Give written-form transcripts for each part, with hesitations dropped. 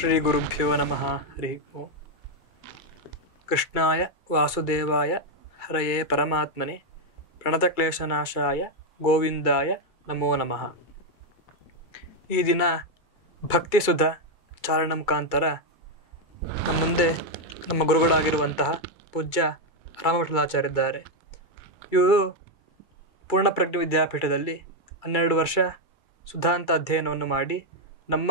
ಶ್ರೀ ಗುರುಭ್ಯೋ ನಮಃ. ಹರಿ ಓಂ. ಕೃಷ್ಣಾಯ ವಾಸುದೇವಾಯ ಹರಯೇ ಪರಮಾತ್ಮನೆ ಪ್ರಣತಕ್ಲೇಶನಾಶಾಯ ಗೋವಿಂದಾಯ ನಮೋ ನಮಃ. ಈ ದಿನ ಭಕ್ತಿ ಸುಧ ಚಾರಣ ಮುಖಾಂತರ ನಮ್ಮ ಮುಂದೆ ನಮ್ಮ ಗುರುಗಳಾಗಿರುವಂತಹ ಪೂಜ್ಯ ರಾಮಮಠದಾಚಾರ್ಯರಿದ್ದಾರೆ. ಇವರು ಪೂರ್ಣಪ್ರಜ್ಞ ವಿದ್ಯಾಪೀಠದಲ್ಲಿ 12 ವರ್ಷ ಸುಧಾಂತ ಅಧ್ಯಯನವನ್ನು ಮಾಡಿ ನಮ್ಮ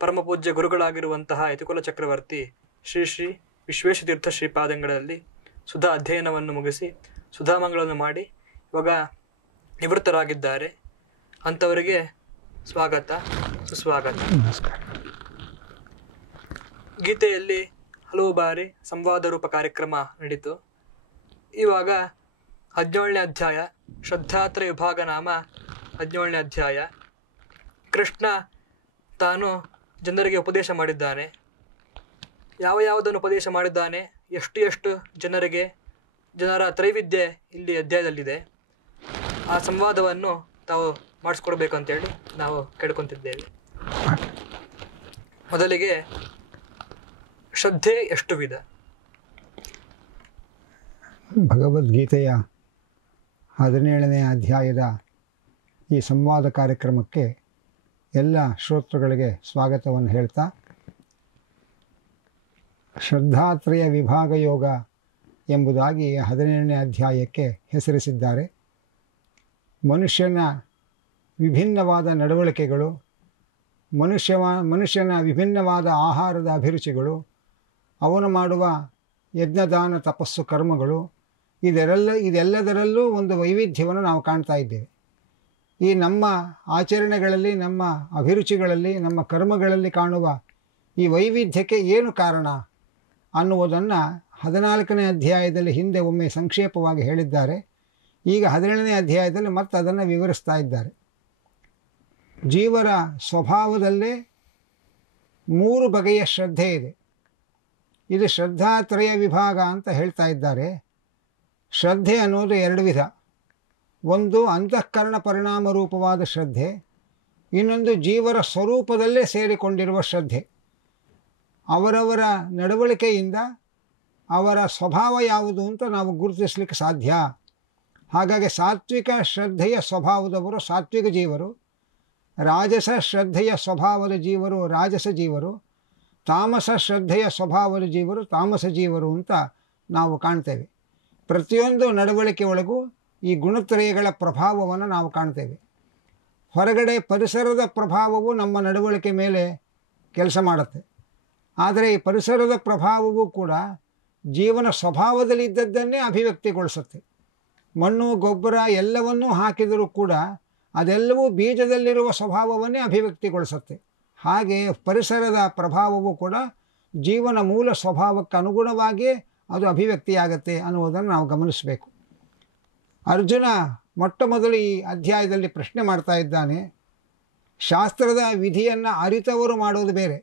ಪರಮಪೂಜ್ಯ ಗುರುಗಳಾಗಿರುವಂತಹ ಯತಿಕುಲ ಚಕ್ರವರ್ತಿ ಶ್ರೀ ಶ್ರೀ ವಿಶ್ವೇಶತೀರ್ಥ ಶ್ರೀಪಾದಂಗಳಲ್ಲಿ ಸುಧಾ ಅಧ್ಯಯನವನ್ನು ಮುಗಿಸಿ ಸುಧಾಮಂಗಳವನ್ನು ಮಾಡಿ ಇವಾಗ ನಿವೃತ್ತರಾಗಿದ್ದಾರೆ. ಅಂಥವರಿಗೆ ಸ್ವಾಗತ, ಸುಸ್ವಾಗತ. ಗೀತೆಯಲ್ಲಿ ಹಲವು ಬಾರಿ ಸಂವಾದ ರೂಪ ಕಾರ್ಯಕ್ರಮ ನಡೀತು. ಇವಾಗ 17ನೇ ಅಧ್ಯಾಯ ಶ್ರದ್ಧಾತ್ರಯ ವಿಭಾಗ ನಾಮ 17ನೇ ಅಧ್ಯಾಯ. ಕೃಷ್ಣ ತಾನು ಜನರಿಗೆ ಉಪದೇಶ ಮಾಡಿದ್ದಾನೆ. ಯಾವುದನ್ನು ಉಪದೇಶ ಮಾಡಿದ್ದಾನೆ, ಎಷ್ಟು ಜನರ ತ್ರೈವಿದ್ಯೆ ಇಲ್ಲಿ ಅಧ್ಯಾಯದಲ್ಲಿದೆ. ಆ ಸಂವಾದವನ್ನು ತಾವು ಮಾಡಿಸ್ಕೊಡ್ಬೇಕು ಅಂತೇಳಿ ನಾವು ಕೇಳ್ಕೊತಿದ್ದೇವೆ. ಮೊದಲಿಗೆ ಶ್ರದ್ಧೆ ಎಷ್ಟು ವಿಧ? ಭಗವದ್ಗೀತೆಯ 17ನೇ ಅಧ್ಯಾಯದ ಈ ಸಂವಾದ ಕಾರ್ಯಕ್ರಮಕ್ಕೆ ಎಲ್ಲ ಶ್ರೋತೃಗಳಿಗೆ ಸ್ವಾಗತವನ್ನು ಹೇಳ್ತಾ, ಶ್ರದ್ಧಾತ್ರಯ ವಿಭಾಗ ಯೋಗ ಎಂಬುದಾಗಿ 17ನೇ ಅಧ್ಯಾಯಕ್ಕೆ ಹೆಸರಿಸಿದ್ದಾರೆ. ಮನುಷ್ಯನ ವಿಭಿನ್ನವಾದ ನಡವಳಿಕೆಗಳು, ಮನುಷ್ಯನ ವಿಭಿನ್ನವಾದ ಆಹಾರದ ಅಭಿರುಚಿಗಳು, ಅವನು ಮಾಡುವ ಯಜ್ಞದಾನ ತಪಸ್ಸು ಕರ್ಮಗಳು, ಇದೆಲ್ಲದರಲ್ಲೂ ಒಂದು ವೈವಿಧ್ಯವನ್ನು ನಾವು ಕಾಣ್ತಾ ಇದ್ದೇವೆ. ಈ ನಮ್ಮ ಆಚರಣೆಗಳಲ್ಲಿ, ನಮ್ಮ ಅಭಿರುಚಿಗಳಲ್ಲಿ, ನಮ್ಮ ಕರ್ಮಗಳಲ್ಲಿ ಕಾಣುವ ಈ ವೈವಿಧ್ಯಕ್ಕೆ ಏನು ಕಾರಣ ಅನ್ನುವುದನ್ನು 14ನೇ ಅಧ್ಯಾಯದಲ್ಲಿ ಹಿಂದೆ ಒಮ್ಮೆ ಸಂಕ್ಷೇಪವಾಗಿ ಹೇಳಿದ್ದಾರೆ. ಈಗ 17ನೇ ಅಧ್ಯಾಯದಲ್ಲಿ ಮತ್ತೆ ಅದನ್ನು ವಿವರಿಸ್ತಾ ಇದ್ದಾರೆ. ಜೀವರ ಸ್ವಭಾವದಲ್ಲೇ 3 ಬಗೆಯ ಶ್ರದ್ಧೆ ಇದೆ. ಇದು ಶ್ರದ್ಧಾತ್ರಯ ವಿಭಾಗ ಅಂತ ಹೇಳ್ತಾ ಇದ್ದಾರೆ. ಶ್ರದ್ಧೆ ಅನ್ನೋದು 2 ವಿಧ. ಒಂದು ಅಂತಃಕರಣ ಪರಿಣಾಮ ರೂಪವಾದ ಶ್ರದ್ಧೆ, ಇನ್ನೊಂದು ಜೀವರ ಸ್ವರೂಪದಲ್ಲೇ ಸೇರಿಕೊಂಡಿರುವ ಶ್ರದ್ಧೆ. ಅವರವರ ನಡವಳಿಕೆಯಿಂದ ಅವರ ಸ್ವಭಾವ ಯಾವುದು ಅಂತ ನಾವು ಗುರುತಿಸಲಿಕ್ಕೆ ಸಾಧ್ಯ. ಹಾಗಾಗಿ ಸಾತ್ವಿಕ ಶ್ರದ್ಧೆಯ ಸ್ವಭಾವದವರು ಸಾತ್ವಿಕ ಜೀವರು, ರಾಜಸ ಶ್ರದ್ಧೆಯ ಸ್ವಭಾವದ ಜೀವರು ರಾಜಸ ಜೀವರು, ತಾಮಸ ಶ್ರದ್ಧೆಯ ಸ್ವಭಾವದ ಜೀವರು ತಾಮಸ ಜೀವರು ಅಂತ ನಾವು ಕಾಣ್ತೇವೆ. ಪ್ರತಿಯೊಂದು ನಡವಳಿಕೆ ಒಳಗೂ ಈ ಗುಣತ್ರಯಗಳ ಪ್ರಭಾವವನ್ನು ನಾವು ಕಾಣ್ತೇವೆ. ಹೊರಗಡೆ ಪರಿಸರದ ಪ್ರಭಾವವು ನಮ್ಮ ನಡವಳಿಕೆ ಮೇಲೆ ಕೆಲಸ ಮಾಡುತ್ತೆ. ಆದರೆ ಈ ಪರಿಸರದ ಪ್ರಭಾವವೂ ಕೂಡ ಜೀವನ ಸ್ವಭಾವದಲ್ಲಿ ಇದ್ದದ್ದನ್ನೇ ಅಭಿವ್ಯಕ್ತಿಗೊಳಿಸುತ್ತೆ. ಮಣ್ಣು ಗೊಬ್ಬರ ಎಲ್ಲವನ್ನೂ ಹಾಕಿದರೂ ಕೂಡ ಅದೆಲ್ಲವೂ ಬೀಜದಲ್ಲಿರುವ ಸ್ವಭಾವವನ್ನೇ ಅಭಿವ್ಯಕ್ತಿಗೊಳಿಸುತ್ತೆ. ಹಾಗೆ ಪರಿಸರದ ಪ್ರಭಾವವೂ ಕೂಡ ಜೀವನ ಮೂಲ ಸ್ವಭಾವಕ್ಕೆ ಅನುಗುಣವಾಗಿಯೇ ಅದು ಅಭಿವ್ಯಕ್ತಿಯಾಗತ್ತೆ ಅನ್ನುವುದನ್ನು ನಾವು ಗಮನಿಸಬೇಕು. ಅರ್ಜುನ ಮೊಟ್ಟ ಮೊದಲು ಈ ಅಧ್ಯಾಯದಲ್ಲಿ ಪ್ರಶ್ನೆ ಮಾಡ್ತಾ ಇದ್ದಾನೆ. ಶಾಸ್ತ್ರದ ವಿಧಿಯನ್ನು ಅರಿತವರು ಮಾಡೋದು ಬೇರೆ,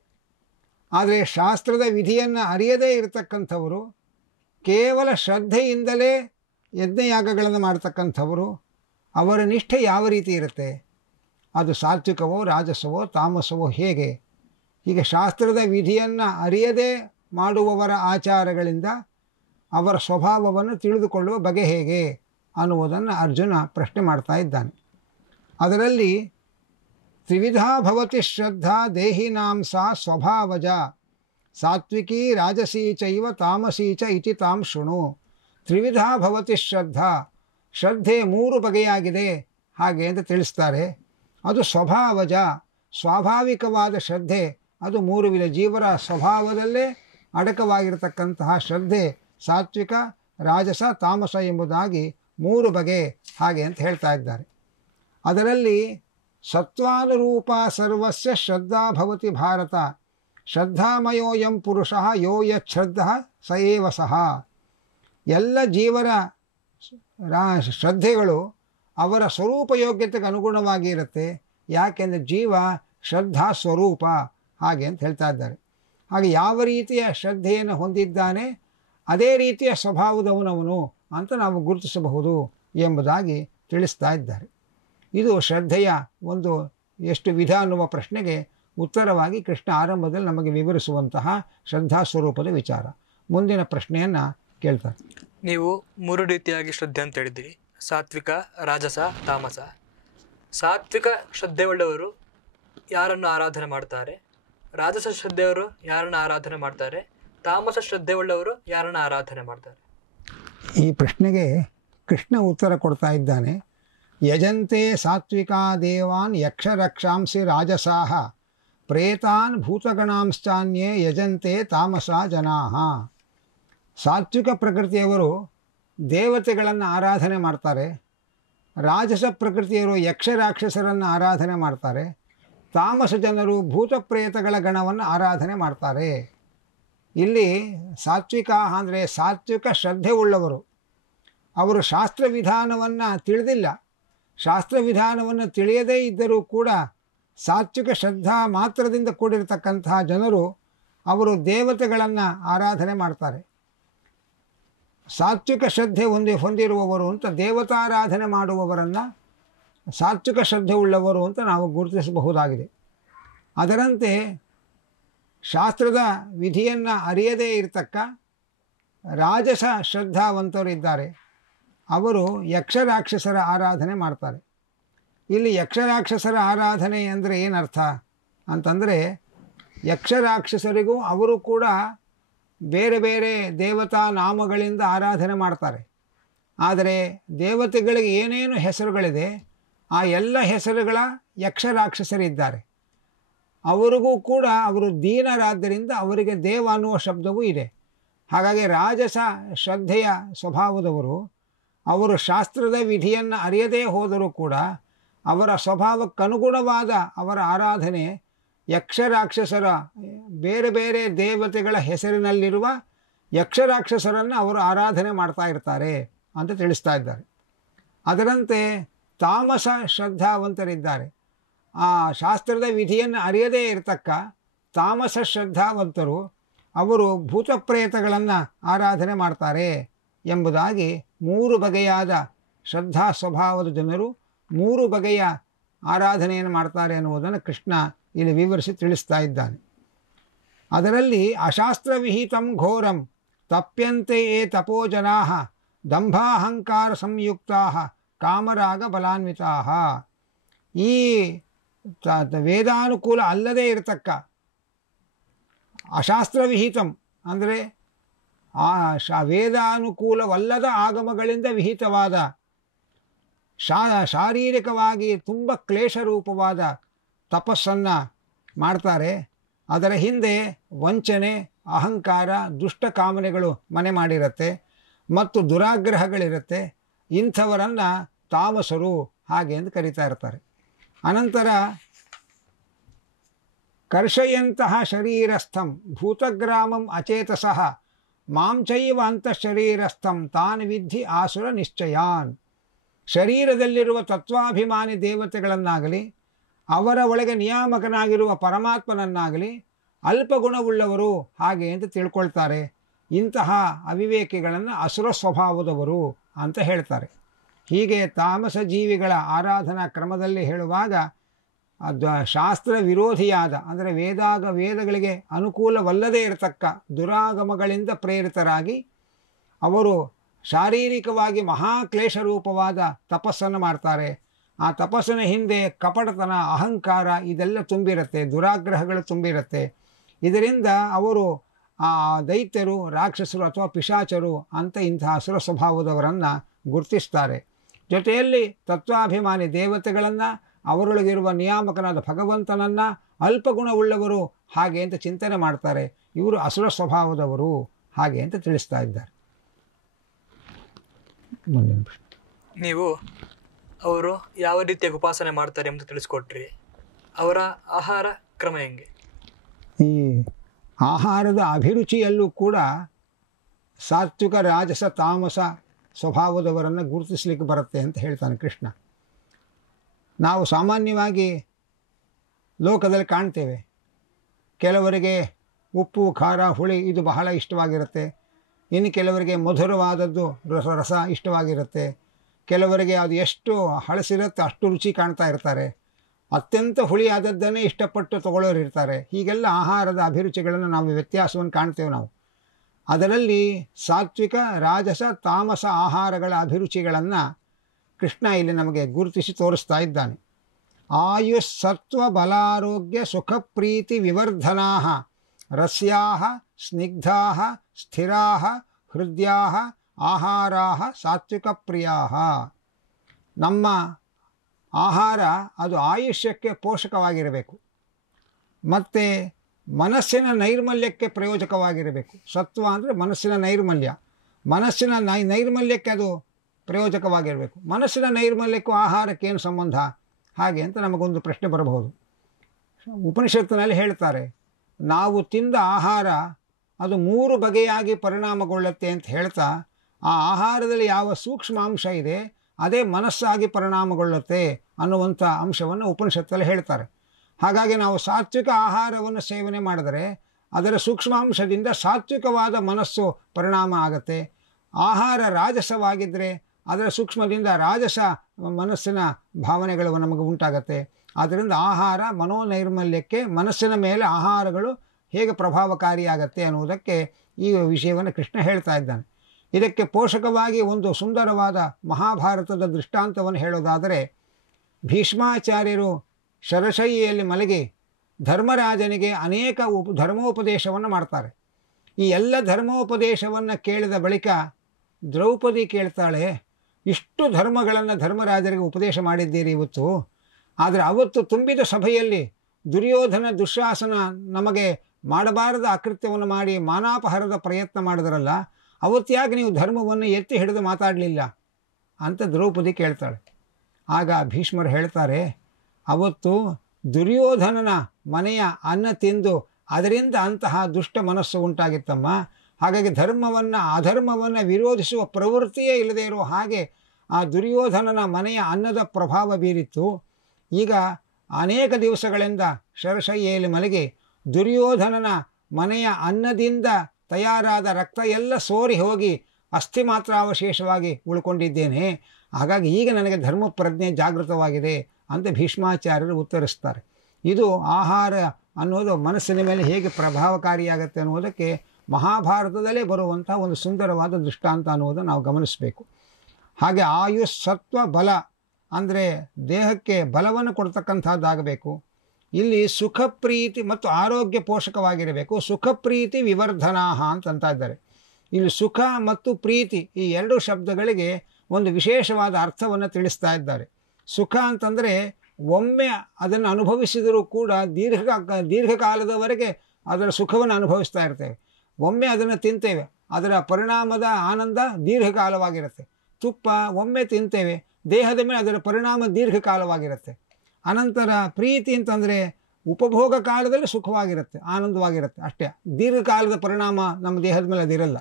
ಆದರೆ ಶಾಸ್ತ್ರದ ವಿಧಿಯನ್ನು ಅರಿಯದೇ ಇರತಕ್ಕಂಥವರು, ಕೇವಲ ಶ್ರದ್ಧೆಯಿಂದಲೇ ಯಜ್ಞಯಾಗಗಳನ್ನು ಮಾಡ್ತಕ್ಕಂಥವರು, ಅವರ ನಿಷ್ಠೆ ಯಾವ ರೀತಿ ಇರುತ್ತೆ? ಅದು ಸಾತ್ವಿಕವೋ ರಾಜಸವೋ ತಾಮಸವೋ ಹೇಗೆ? ಹೀಗೆ ಶಾಸ್ತ್ರದ ವಿಧಿಯನ್ನು ಅರಿಯದೇ ಮಾಡುವವರ ಆಚಾರಗಳಿಂದ ಅವರ ಸ್ವಭಾವವನ್ನು ತಿಳಿದುಕೊಳ್ಳುವ ಬಗೆ ಹೇಗೆ ಅನ್ನುವುದನ್ನು ಅರ್ಜುನ ಪ್ರಶ್ನೆ ಮಾಡ್ತಾ ಇದ್ದಾನೆ. ಅದರಲ್ಲಿ ತ್ರಿವಿಧಾ ಭವತಿ ಶ್ರದ್ಧಾ ದೇಹಿನಾಂ ಸಾ ಸ್ವಭಾವಜ ಸಾತ್ವಿಕೀ ರಾಜಸೀ ಚೈವ ತಾಮಸೀ ಚ ಇತಿ ತಾಂ ಶೃಣು. ತ್ರಿವಿಧಾ ಭವತಿ ಶ್ರದ್ಧಾ, ಶ್ರದ್ಧೆ 3 ಬಗೆಯಾಗಿದೆ ಹಾಗೆ ಅಂತ ತಿಳಿಸ್ತಾರೆ. ಅದು ಸ್ವಭಾವಜ, ಸ್ವಾಭಾವಿಕವಾದ ಶ್ರದ್ಧೆ, ಅದು 3 ವಿಧ. ಜೀವರ ಸ್ವಭಾವದಲ್ಲೇ ಅಡಕವಾಗಿರತಕ್ಕಂತಹ ಶ್ರದ್ಧೆ ಸಾತ್ವಿಕ ರಾಜಸ ತಾಮಸ ಎಂಬುದಾಗಿ 3 ಬಗೆ ಹಾಗೆ ಅಂತ ಹೇಳ್ತಾ ಇದ್ದಾರೆ. ಅದರಲ್ಲಿ ಸತ್ವಾನುರೂಪ ಸರ್ವಸ್ಯ ಶ್ರದ್ಧಾ ಭವತಿ ಭಾರತ, ಶ್ರದ್ಧಾಮಯೋಯಂ ಪುರುಷಃ ಯೋ ಯಚ್ಛ್ರದ್ಧಃ ಸ ಏವ ಸಹ. ಎಲ್ಲ ಜೀವರ ಶ್ರದ್ಧೆಗಳು ಅವರ ಸ್ವರೂಪ ಯೋಗ್ಯತೆಗೆ ಅನುಗುಣವಾಗಿ ಇರುತ್ತೆ. ಯಾಕೆಂದರೆ ಜೀವ ಶ್ರದ್ಧಾ ಸ್ವರೂಪ ಹಾಗೆ ಅಂತ ಹೇಳ್ತಾ ಇದ್ದಾರೆ. ಹಾಗೆ ಯಾವ ರೀತಿಯ ಶ್ರದ್ಧೆಯನ್ನು ಹೊಂದಿದ್ದಾನೆ ಅದೇ ರೀತಿಯ ಸ್ವಭಾವದವನವನು ಅಂತ ನಾವು ಗುರುತಿಸಬಹುದು ಎಂಬುದಾಗಿ ತಿಳಿಸ್ತಾ ಇದ್ದಾರೆ. ಇದು ಶ್ರದ್ಧೆಯ ಒಂದು ಎಷ್ಟು ವಿಧ ಅನ್ನುವ ಪ್ರಶ್ನೆಗೆ ಉತ್ತರವಾಗಿ ಕೃಷ್ಣ ಆರಂಭದಲ್ಲಿ ನಮಗೆ ವಿವರಿಸುವಂತಹ ಶ್ರದ್ಧಾ ಸ್ವರೂಪದ ವಿಚಾರ. ಮುಂದಿನ ಪ್ರಶ್ನೆಯನ್ನು ಕೇಳ್ತಾರೆ. ನೀವು 3 ರೀತಿಯಾಗಿ ಶ್ರದ್ಧೆ ಅಂತ ಹೇಳಿದ್ದೀರಿ: ಸಾತ್ವಿಕ, ರಾಜಸ, ತಾಮಸ. ಸಾತ್ವಿಕ ಶ್ರದ್ಧೆಯುಳ್ಳವರು ಯಾರನ್ನು ಆರಾಧನೆ ಮಾಡ್ತಾರೆ? ರಾಜಸ ಶ್ರದ್ಧೆಯವರು ಯಾರನ್ನು ಆರಾಧನೆ ಮಾಡ್ತಾರೆ? ತಾಮಸ ಶ್ರದ್ಧೆಯುಳ್ಳವರು ಯಾರನ್ನು ಆರಾಧನೆ ಮಾಡ್ತಾರೆ? ಈ ಪ್ರಶ್ನೆಗೆ ಕೃಷ್ಣ ಉತ್ತರ ಕೊಡ್ತಾ ಇದ್ದಾನೆ. ಯಜಂತೆ ಸಾತ್ವಿಕಾ ದೇವಾನ್ ಯಕ್ಷ ರಕ್ಷಾಂಸಿ ರಾಜಸಾಹ ಪ್ರೇತಾನ್ ಭೂತಗಣಾಂಶ್ಚಾನ್ಯೇ ಯಜಂತೆ ತಾಮಸ ಜನಾಃ. ಸಾತ್ವಿಕ ಪ್ರಕೃತಿಯವರು ದೇವತೆಗಳನ್ನು ಆರಾಧನೆ ಮಾಡ್ತಾರೆ, ರಾಜಸ ಪ್ರಕೃತಿಯವರು ಯಕ್ಷ ರಾಕ್ಷಸರನ್ನು ಆರಾಧನೆ ಮಾಡ್ತಾರೆ, ತಾಮಸ ಜನರು ಭೂತ ಪ್ರೇತಗಳ ಗಣವನ್ನು ಆರಾಧನೆ ಮಾಡ್ತಾರೆ. ಇಲ್ಲಿ ಸಾತ್ವಿಕ ಅಂದರೆ ಸಾತ್ವಿಕ ಶ್ರದ್ಧೆ ಉಳ್ಳವರು. ಅವರು ಶಾಸ್ತ್ರವಿಧಾನವನ್ನು ತಿಳಿದಿಲ್ಲ, ಶಾಸ್ತ್ರವಿಧಾನವನ್ನು ತಿಳಿಯದೇ ಇದ್ದರೂ ಕೂಡ ಸಾತ್ವಿಕ ಶ್ರದ್ಧಾ ಮಾತ್ರದಿಂದ ಕೂಡಿರತಕ್ಕಂತಹ ಜನರು ಅವರು ದೇವತೆಗಳನ್ನು ಆರಾಧನೆ ಮಾಡ್ತಾರೆ. ಸಾತ್ವಿಕ ಶ್ರದ್ಧೆ ಹೊಂದಿರುವವರು ಅಂತ ದೇವತಾರಾಧನೆ ಮಾಡುವವರನ್ನು ಸಾತ್ವಿಕ ಶ್ರದ್ಧೆ ಉಳ್ಳವರು ಅಂತ ನಾವು ಗುರುತಿಸಬಹುದಾಗಿದೆ. ಅದರಂತೆ ಶಾಸ್ತ್ರದ ವಿಧಿಯನ್ನು ಅರಿಯದೇ ಇರತಕ್ಕ ರಾಜಸ ಶ್ರದ್ಧಾವಂತರಿದ್ದಾರೆ, ಅವರು ಯಕ್ಷರಾಕ್ಷಸರ ಆರಾಧನೆ ಮಾಡ್ತಾರೆ. ಇಲ್ಲಿ ಯಕ್ಷರಾಕ್ಷಸರ ಆರಾಧನೆ ಅಂದರೆ ಏನರ್ಥ ಅಂತಂದರೆ, ಯಕ್ಷರಾಕ್ಷಸರಿಗೂ ಅವರು ಕೂಡ ಬೇರೆ ಬೇರೆ ದೇವತಾ ನಾಮಗಳಿಂದ ಆರಾಧನೆ ಮಾಡ್ತಾರೆ. ಆದರೆ ದೇವತೆಗಳಿಗೆ ಏನೇನು ಹೆಸರುಗಳಿದೆ ಆ ಎಲ್ಲ ಹೆಸರುಗಳ ಯಕ್ಷರಾಕ್ಷಸರಿದ್ದಾರೆ. ಅವರಿಗೂ ಕೂಡ ಅವರು ದೀನರಾದ್ದರಿಂದ ಅವರಿಗೆ ದೇವ ಅನ್ನುವ ಶಬ್ದವೂ ಇದೆ. ಹಾಗಾಗಿ ರಾಜಸ ಶ್ರದ್ಧೆಯ ಸ್ವಭಾವದವರು ಅವರು ಶಾಸ್ತ್ರದ ವಿಧಿಯನ್ನು ಅರಿಯದೇ ಹೋದರೂ ಕೂಡ ಅವರ ಸ್ವಭಾವಕ್ಕನುಗುಣವಾದ ಅವರ ಆರಾಧನೆ ಯಕ್ಷರಾಕ್ಷಸರ ಬೇರೆ ಬೇರೆ ದೇವತೆಗಳ ಹೆಸರಿನಲ್ಲಿರುವ ಯಕ್ಷರಾಕ್ಷಸರನ್ನು ಅವರು ಆರಾಧನೆ ಮಾಡ್ತಾ ಇರ್ತಾರೆ ಅಂತ ತಿಳಿಸ್ತಾ ಇದ್ದಾರೆ. ಅದರಂತೆ ತಾಮಸ ಶ್ರದ್ಧಾವಂತರಿದ್ದಾರೆ. ಆ ಶಾಸ್ತ್ರದ ವಿಧಿಯನ್ನು ಅರಿಯದೇ ಇರತಕ್ಕ ತಾಮಸ ಶ್ರದ್ಧಾವಂತರು ಅವರು ಭೂತಪ್ರೇತಗಳನ್ನು ಆರಾಧನೆ ಮಾಡ್ತಾರೆ ಎಂಬುದಾಗಿ 3 ಬಗೆಯಾದ ಶ್ರದ್ಧಾ ಸ್ವಭಾವದ ಜನರು 3 ಬಗೆಯ ಆರಾಧನೆಯನ್ನು ಮಾಡ್ತಾರೆ ಅನ್ನುವುದನ್ನು ಕೃಷ್ಣ ಇಲ್ಲಿ ವಿವರಿಸಿ ತಿಳಿಸ್ತಾ ಇದ್ದಾನೆ. ಅದರಲ್ಲಿ ಅಶಾಸ್ತ್ರವಿಹಿತಂ ಘೋರಂ ತಪ್ಯಂತೆ ಯೇ ತಪೋಜನಾ ದಂಭಾಹಂಕಾರ ಸಂಯುಕ್ತಾ ಕಾಮರಾಗ ಬಲಾನ್ವಿತಾ. ಈ ವೇದಾನುಕೂಲ ಅಲ್ಲದೇ ಇರತಕ್ಕ ಅಶಾಸ್ತ್ರವಿಹಿತಂ ಅಂದರೆ ವೇದಾನುಕೂಲವಲ್ಲದ ಆಗಮಗಳಿಂದ ವಿಹಿತವಾದ ಶಾರೀರಿಕವಾಗಿ ತುಂಬ ಕ್ಲೇಶರೂಪವಾದ ತಪಸ್ಸನ್ನು ಮಾಡ್ತಾರೆ. ಅದರ ಹಿಂದೆ ವಂಚನೆ, ಅಹಂಕಾರ, ದುಷ್ಟ ಕಾಮನೆಗಳು ಮನೆ ಮಾಡಿರುತ್ತೆ ಮತ್ತು ದುರಾಗ್ರಹಗಳಿರುತ್ತೆ. ಇಂಥವರನ್ನು ತಾಮಸರು ಹಾಗೆ ಎಂದು ಕರೀತಾ ಇರ್ತಾರೆ. ಅನಂತರ ಕರ್ಷಯಂತಹ ಶರೀರಸ್ಥಂ ಭೂತಗ್ರಾಮಂ ಅಚೇತಸಃ ಮಾಂಚೈವ ಅಂತಃಶರೀರಸ್ಥಂ ತಾನ್ ವಿದ್ಧಿ ಆಸುರ ನಿಶ್ಚಯಾನ್. ಶರೀರದಲ್ಲಿರುವ ತತ್ವಾಭಿಮಾನಿ ದೇವತೆಗಳನ್ನಾಗಲಿ ಅವರ ಒಳಗೆ ನಿಯಾಮಕನಾಗಿರುವ ಪರಮಾತ್ಮನನ್ನಾಗಲಿ ಅಲ್ಪಗುಣವುಳ್ಳವರು ಹಾಗೆ ಅಂತ ತಿಳ್ಕೊಳ್ತಾರೆ. ಇಂತಹ ಅವಿವೇಕಿಗಳನ್ನು ಅಸುರ ಸ್ವಭಾವದವರು ಅಂತ ಹೇಳ್ತಾರೆ. ಹೀಗೆ ತಾಮಸ ಜೀವಿಗಳ ಆರಾಧನಾ ಕ್ರಮದಲ್ಲಿ ಹೇಳುವಾಗ ಶಾಸ್ತ್ರ ವಿರೋಧಿಯಾದ ಅಂದರೆ ವೇದಗಳಿಗೆ ಅನುಕೂಲವಲ್ಲದೇ ಇರತಕ್ಕ ದುರಾಗಮಗಳಿಂದ ಪ್ರೇರಿತರಾಗಿ ಅವರು ಶಾರೀರಿಕವಾಗಿ ಮಹಾಕ್ಲೇಶರೂಪವಾದ ತಪಸ್ಸನ್ನು ಮಾಡ್ತಾರೆ. ಆ ತಪಸ್ಸಿನ ಹಿಂದೆ ಕಪಟತನ, ಅಹಂಕಾರ ಇದೆಲ್ಲ ತುಂಬಿರುತ್ತೆ, ದುರಾಗ್ರಹಗಳು ತುಂಬಿರುತ್ತೆ. ಇದರಿಂದ ಅವರು ಆ ದೈತ್ಯರು, ರಾಕ್ಷಸರು ಅಥವಾ ಪಿಶಾಚರು ಅಂತ ಇಂತಹ ಅಸುರ ಸ್ವಭಾವದವರನ್ನು ಗುರುತಿಸ್ತಾರೆ. ಜೊತೆಯಲ್ಲಿ ತತ್ವಾಭಿಮಾನಿ ದೇವತೆಗಳನ್ನು, ಅವರೊಳಗಿರುವ ನಿಯಾಮಕನಾದ ಭಗವಂತನನ್ನು ಅಲ್ಪಗುಣವುಳ್ಳವರು ಹಾಗೆ ಅಂತ ಚಿಂತನೆ ಮಾಡ್ತಾರೆ. ಇವರು ಅಸುರ ಸ್ವಭಾವದವರು ಹಾಗೆ ಅಂತ ತಿಳಿಸ್ತಾ ಇದ್ದಾರೆ. ನೀವು ಅವರು ಯಾವ ರೀತಿಯಾಗಿ ಉಪಾಸನೆ ಮಾಡ್ತಾರೆ ಅಂತ ತಿಳಿಸ್ಕೊಟ್ರಿ. ಅವರ ಆಹಾರ ಕ್ರಮ ಹೆಂಗೆ? ಈ ಆಹಾರದ ಅಭಿರುಚಿಯಲ್ಲೂ ಕೂಡ ಸಾತ್ವಿಕ, ರಾಜಸ, ತಾಮಸ ಸ್ವಭಾವದವರನ್ನು ಗುರುತಿಸಲಿಕ್ಕೆ ಬರುತ್ತೆ ಅಂತ ಹೇಳ್ತಾನೆ ಕೃಷ್ಣ. ನಾವು ಸಾಮಾನ್ಯವಾಗಿ ಲೋಕದಲ್ಲಿ ಕಾಣ್ತೇವೆ, ಕೆಲವರಿಗೆ ಉಪ್ಪು, ಖಾರ, ಹುಳಿ ಇದು ಬಹಳ ಇಷ್ಟವಾಗಿರುತ್ತೆ. ಇನ್ನು ಕೆಲವರಿಗೆ ಮಧುರವಾದದ್ದು ರಸ ಇಷ್ಟವಾಗಿರುತ್ತೆ. ಕೆಲವರಿಗೆ ಅದು ಎಷ್ಟು ಹಳಸಿರುತ್ತೆ ಅಷ್ಟು ರುಚಿ ಕಾಣ್ತಾ ಇರ್ತಾರೆ. ಅತ್ಯಂತ ಹುಳಿಯಾದದ್ದನ್ನೇ ಇಷ್ಟಪಟ್ಟು ತಗೊಳ್ಳೋರು ಇರ್ತಾರೆ. ಹೀಗೆಲ್ಲ ಆಹಾರದ ಅಭಿರುಚಿಗಳನ್ನು ನಾವು ವ್ಯತ್ಯಾಸವನ್ನು ಕಾಣ್ತೇವೆ ನಾವು. ಅದರಲ್ಲಿ ಸಾತ್ವಿಕ, ರಾಜಸ, ತಾಮಸ ಆಹಾರಗಳ ಅಭಿರುಚಿಗಳನ್ನು ಕೃಷ್ಣ ಇಲ್ಲಿ ನಮಗೆ ಗುರುತಿಸಿ ತೋರಿಸ್ತಾ ಇದ್ದಾನೆ. ಆಯುಸ್ ಸತ್ವ ಬಲಾರೋಗ್ಯ ಸುಖ ಪ್ರೀತಿ ವಿವರ್ಧನಾ ರಸ್ಯಾ ಸ್ನಿಗ್ಧಾ ಸ್ಥಿರಾ ಹೃದಯಾ ಆಹಾರಾ ಸಾತ್ವಿಕ ಪ್ರಿಯಾ. ನಮ್ಮ ಆಹಾರ ಅದು ಆಯುಷ್ಯಕ್ಕೆ ಪೋಷಕವಾಗಿರಬೇಕು ಮತ್ತು ಮನಸ್ಸಿನ ನೈರ್ಮಲ್ಯಕ್ಕೆ ಪ್ರಯೋಜಕವಾಗಿರಬೇಕು. ಸತ್ವ ಅಂದರೆ ಮನಸ್ಸಿನ ನೈರ್ಮಲ್ಯ, ಮನಸ್ಸಿನ ನೈರ್ಮಲ್ಯಕ್ಕೆ ಅದು ಪ್ರಯೋಜಕವಾಗಿರಬೇಕು. ಮನಸ್ಸಿನ ನೈರ್ಮಲ್ಯಕ್ಕೂ ಆಹಾರಕ್ಕೇನು ಸಂಬಂಧ ಹಾಗೆ ಅಂತ ನಮಗೊಂದು ಪ್ರಶ್ನೆ ಬರಬಹುದು. ಉಪನಿಷತ್ತಿನಲ್ಲಿ ಹೇಳ್ತಾರೆ, ನಾವು ತಿಂದ ಆಹಾರ ಅದು 3 ಬಗೆಯಾಗಿ ಪರಿಣಾಮಗೊಳ್ಳುತ್ತೆ ಅಂತ ಹೇಳ್ತಾ, ಆ ಆಹಾರದಲ್ಲಿ ಯಾವ ಸೂಕ್ಷ್ಮಾಂಶ ಇದೆ ಅದೇ ಮನಸ್ಸಾಗಿ ಪರಿಣಾಮಗೊಳ್ಳುತ್ತೆ ಅನ್ನುವಂಥ ಅಂಶವನ್ನು ಉಪನಿಷತ್ತಲ್ಲಿ ಹೇಳ್ತಾರೆ. ಹಾಗಾಗಿ ನಾವು ಸಾತ್ವಿಕ ಆಹಾರವನ್ನು ಸೇವನೆ ಮಾಡಿದರೆ ಅದರ ಸೂಕ್ಷ್ಮಾಂಶದಿಂದ ಸಾತ್ವಿಕವಾದ ಮನಸ್ಸು ಪರಿಣಾಮ ಆಗುತ್ತೆ. ಆಹಾರ ರಾಜಸವಾಗಿದ್ದರೆ ಅದರ ಸೂಕ್ಷ್ಮದಿಂದ ರಾಜಸ ಮನಸ್ಸಿನ ಭಾವನೆಗಳು ನಮಗೆ ಉಂಟಾಗತ್ತೆ. ಆದ್ದರಿಂದ ಆಹಾರ ಮನೋನೈರ್ಮಲ್ಯಕ್ಕೆ, ಮನಸ್ಸಿನ ಮೇಲೆ ಆಹಾರಗಳು ಹೇಗೆ ಪ್ರಭಾವಕಾರಿಯಾಗತ್ತೆ ಅನ್ನುವುದಕ್ಕೆ ಈ ವಿಷಯವನ್ನು ಕೃಷ್ಣ ಹೇಳ್ತಾ ಇದ್ದಾನೆ. ಇದಕ್ಕೆ ಪೋಷಕವಾಗಿ ಒಂದು ಸುಂದರವಾದ ಮಹಾಭಾರತದ ದೃಷ್ಟಾಂತವನ್ನು ಹೇಳೋದಾದರೆ, ಭೀಷ್ಮಾಚಾರ್ಯರು ಶರಶಯ್ಯೆಯಲ್ಲಿ ಮಲಗಿ ಧರ್ಮರಾಜನಿಗೆ ಅನೇಕ ಧರ್ಮೋಪದೇಶವನ್ನು ಮಾಡ್ತಾರೆ. ಈ ಎಲ್ಲ ಧರ್ಮೋಪದೇಶವನ್ನು ಕೇಳಿದ ಬಳಿಕ ದ್ರೌಪದಿ ಕೇಳ್ತಾಳೆ, ಇಷ್ಟು ಧರ್ಮಗಳನ್ನು ಧರ್ಮರಾಜರಿಗೆ ಉಪದೇಶ ಮಾಡಿದ್ದೀರಿ ಇವತ್ತು, ಆದರೆ ಅವತ್ತು ತುಂಬಿದ ಸಭೆಯಲ್ಲಿ ದುರ್ಯೋಧನ ದುಶ್ಯಾಸನ ನಮಗೆ ಮಾಡಬಾರದ ಅಕೃತ್ಯವನ್ನು ಮಾಡಿ ಮಾನಾಪಹರದ ಪ್ರಯತ್ನ ಮಾಡಿದ್ರಲ್ಲ, ಅವತ್ತಾಗಿ ನೀವು ಧರ್ಮವನ್ನು ಎತ್ತಿ ಹಿಡಿದು ಮಾತಾಡಲಿಲ್ಲ ಅಂತ ದ್ರೌಪದಿ ಕೇಳ್ತಾಳೆ. ಆಗ ಭೀಷ್ಮರು ಹೇಳ್ತಾರೆ, ಅವತ್ತು ದುರ್ಯೋಧನನ ಮನೆಯ ಅನ್ನ ತಿಂದು ಅದರಿಂದ ಅಂತಹ ದುಷ್ಟ ಮನಸ್ಸು ಉಂಟಾಗಿತ್ತಮ್ಮ. ಹಾಗಾಗಿ ಧರ್ಮವನ್ನು ಅಧರ್ಮವನ್ನು ವಿರೋಧಿಸುವ ಪ್ರವೃತ್ತಿಯೇ ಇಲ್ಲದೇ ಇರೋ ಹಾಗೆ ಆ ದುರ್ಯೋಧನನ ಮನೆಯ ಅನ್ನದ ಪ್ರಭಾವ ಬೀರಿತ್ತು. ಈಗ ಅನೇಕ ದಿವಸಗಳಿಂದ ಶರಶಯ್ಯೆಯಲ್ಲಿ ಮಲಗಿ ದುರ್ಯೋಧನನ ಮನೆಯ ಅನ್ನದಿಂದ ತಯಾರಾದ ರಕ್ತ ಎಲ್ಲ ಸೋರಿ ಹೋಗಿ ಅಸ್ಥಿ ಮಾತ್ರ ಅವಶೇಷವಾಗಿ ಉಳ್ಕೊಂಡಿದ್ದೇನೆ. ಹಾಗಾಗಿ ಈಗ ನನಗೆ ಧರ್ಮ ಪ್ರಜ್ಞೆ ಜಾಗೃತವಾಗಿದೆ ಅಂತ ಭೀಷ್ಮಾಚಾರ್ಯರು ಉತ್ತರಿಸ್ತಾರೆ. ಇದು ಆಹಾರ ಅನ್ನೋದು ಮನಸ್ಸಿನ ಮೇಲೆ ಹೇಗೆ ಪ್ರಭಾವಕಾರಿಯಾಗತ್ತೆ ಅನ್ನೋದಕ್ಕೆ ಮಹಾಭಾರತದಲ್ಲೇ ಬರುವಂಥ ಒಂದು ಸುಂದರವಾದ ದೃಷ್ಟಾಂತ ಅನ್ನೋದನ್ನು ನಾವು ಗಮನಿಸಬೇಕು. ಹಾಗೆ ಆಯುಸ್ ಸತ್ವ ಬಲ ಅಂದರೆ ದೇಹಕ್ಕೆ ಬಲವನ್ನು ಕೊಡ್ತಕ್ಕಂಥದ್ದಾಗಬೇಕು. ಇಲ್ಲಿ ಸುಖ ಪ್ರೀತಿ ಮತ್ತು ಆರೋಗ್ಯ ಪೋಷಕವಾಗಿರಬೇಕು. ಸುಖ ಪ್ರೀತಿ ವಿವರ್ಧನಾಹ ಅಂತ ಇದ್ದಾರೆ. ಇಲ್ಲಿ ಸುಖ ಮತ್ತು ಪ್ರೀತಿ ಈ 2 ಶಬ್ದಗಳಿಗೆ ಒಂದು ವಿಶೇಷವಾದ ಅರ್ಥವನ್ನು ತಿಳಿಸ್ತಾ ಇದ್ದಾರೆ. ಸುಖ ಅಂತಂದರೆ ಒಮ್ಮೆ ಅದನ್ನು ಅನುಭವಿಸಿದರೂ ಕೂಡ ದೀರ್ಘಕಾಲದವರೆಗೆ ಅದರ ಸುಖವನ್ನು ಅನುಭವಿಸ್ತಾ ಇರ್ತೇವೆ. ಒಮ್ಮೆ ಅದನ್ನು ತಿಂತೇವೆ, ಅದರ ಪರಿಣಾಮದ ಆನಂದ ದೀರ್ಘಕಾಲವಾಗಿರುತ್ತೆ. ತುಪ್ಪ ಒಮ್ಮೆ ತಿಂತೇವೆ, ದೇಹದ ಮೇಲೆ ಅದರ ಪರಿಣಾಮ ದೀರ್ಘಕಾಲವಾಗಿರುತ್ತೆ. ಅನಂತರ ಪ್ರೀತಿ ಅಂತಂದರೆ ಉಪಭೋಗ ಕಾಲದಲ್ಲಿ ಸುಖವಾಗಿರುತ್ತೆ, ಆನಂದವಾಗಿರುತ್ತೆ ಅಷ್ಟೇ. ದೀರ್ಘಕಾಲದ ಪರಿಣಾಮ ನಮ್ಮ ದೇಹದ ಮೇಲೆ ಅದಿರಲ್ಲ.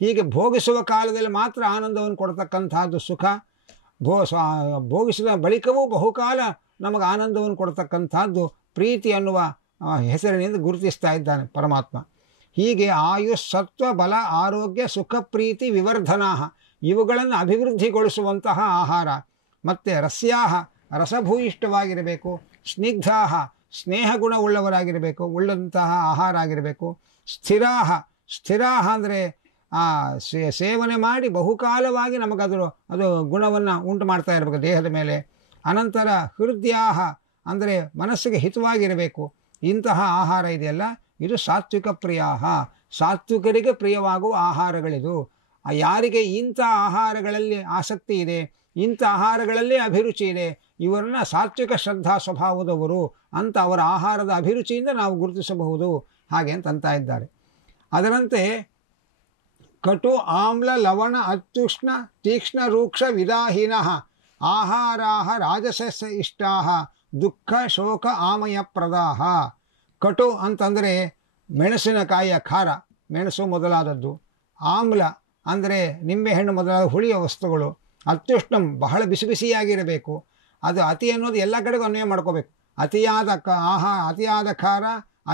ಹೀಗೆ ಭೋಗಿಸುವ ಕಾಲದಲ್ಲಿ ಮಾತ್ರ ಆನಂದವನ್ನು ಕೊಡ್ತಕ್ಕಂಥದ್ದು ಸುಖ. ಭೋಗಿಸಿದ ಬಳಿಕವೂ ಬಹುಕಾಲ ನಮಗೆ ಆನಂದವನ್ನು ಕೊಡ್ತಕ್ಕಂಥದ್ದು ಪ್ರೀತಿ ಅನ್ನುವ ಹೆಸರಿನಿಂದ ಗುರುತಿಸ್ತಾ ಇದ್ದಾನೆ ಪರಮಾತ್ಮ. ಹೀಗೆ ಆಯುಷ್ ಸತ್ವ ಬಲ ಆರೋಗ್ಯ ಸುಖ ಪ್ರೀತಿ ವಿವರ್ಧನಾಹ ಇವುಗಳನ್ನು ಅಭಿವೃದ್ಧಿಗೊಳಿಸುವಂತಹ ಆಹಾರ. ಮತ್ತು ರಸ್ಯಾಹ ರಸಭೂಯಿಷ್ಠವಾಗಿರಬೇಕು, ಸ್ನಿಗ್ಧಾಹ ಸ್ನೇಹ ಗುಣವುಳ್ಳವರಾಗಿರಬೇಕು, ಉಳ್ಳಂತಹ ಆಹಾರ ಆಗಿರಬೇಕು. ಸ್ಥಿರಾಹ ಅಂದರೆ ಸೇವನೆ ಮಾಡಿ ಬಹುಕಾಲವಾಗಿ ಅದು ಗುಣವನ್ನು ಉಂಟು ಮಾಡ್ತಾ ಇರಬೇಕು ದೇಹದ ಮೇಲೆ. ಅನಂತರ ಹೃದಯಾಹ ಅಂದರೆ ಮನಸ್ಸಿಗೆ ಹಿತವಾಗಿರಬೇಕು. ಇಂತಹ ಆಹಾರ ಇದೆಯಲ್ಲ ಇದು ಸಾತ್ವಿಕ ಪ್ರಿಯಾಹ, ಸಾತ್ವಿಕರಿಗೆ ಪ್ರಿಯವಾಗುವ ಆಹಾರಗಳಿದು. ಯಾರಿಗೆ ಇಂಥ ಆಹಾರಗಳಲ್ಲಿ ಆಸಕ್ತಿ ಇದೆ, ಇಂಥ ಆಹಾರಗಳಲ್ಲೇ ಅಭಿರುಚಿ ಇದೆ, ಇವರನ್ನು ಸಾತ್ವಿಕ ಶ್ರದ್ಧಾ ಸ್ವಭಾವದವರು ಅಂತ ಅವರ ಆಹಾರದ ಅಭಿರುಚಿಯಿಂದ ನಾವು ಗುರುತಿಸಬಹುದು ಹಾಗೆ ಅಂತ ಇದ್ದಾರೆ. ಅದರಂತೆ ಕಟು ಆಮ್ಲ ಲವಣ ಅತ್ಯುಷ್ಣ ತೀಕ್ಷ್ಣ ರೂಕ್ಷ ವಿದಾಹೀನಃ ಆಹಾರಾಹ ರಾಜಸಸ್ಯ ಇಷ್ಟಾಹ ದುಃಖ ಶೋಕ ಆಮಯ ಪ್ರದಾಹ. ಕಟು ಅಂತಂದರೆ ಮೆಣಸಿನಕಾಯಿಯ ಖಾರ, ಮೆಣಸು ಮೊದಲಾದದ್ದು. ಆಮ್ಲ ಅಂದರೆ ನಿಂಬೆಹಣ್ಣು ಮೊದಲಾದ ಹುಳಿಯ ವಸ್ತುಗಳು. ಅತ್ಯುಷ್ಣಂ ಬಹಳ ಬಿಸಿ ಬಿಸಿಯಾಗಿರಬೇಕು. ಅದು ಅತಿ ಅನ್ನೋದು ಎಲ್ಲ ಕಡೆಗೂ ಅನ್ವಯ ಮಾಡ್ಕೋಬೇಕು. ಅತಿಯಾದ ಅತಿಯಾದ ಖಾರ,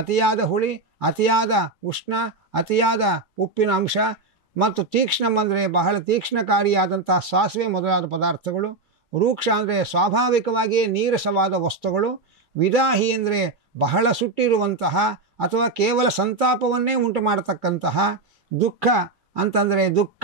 ಅತಿಯಾದ ಹುಳಿ, ಅತಿಯಾದ ಉಷ್ಣ, ಅತಿಯಾದ ಉಪ್ಪಿನ ಅಂಶ. ಮತ್ತು ತೀಕ್ಷ್ಣಂ ಅಂದರೆ ಬಹಳ ತೀಕ್ಷ್ಣಕಾರಿಯಾದಂಥ ಸಾಸಿವೆ ಮೊದಲಾದ ಪದಾರ್ಥಗಳು. ರೂಕ್ಷ ಅಂದರೆ ಸ್ವಾಭಾವಿಕವಾಗಿಯೇ ನೀರಸವಾದ ವಸ್ತುಗಳು. ವಿದಾಹಿ ಅಂದರೆ ಬಹಳ ಸುಟ್ಟಿರುವಂತಹ ಅಥವಾ ಕೇವಲ ಸಂತಾಪವನ್ನೇ ಉಂಟು ಮಾಡತಕ್ಕಂತಹ, ದುಃಖ ಅಂತಂದರೆ ದುಃಖ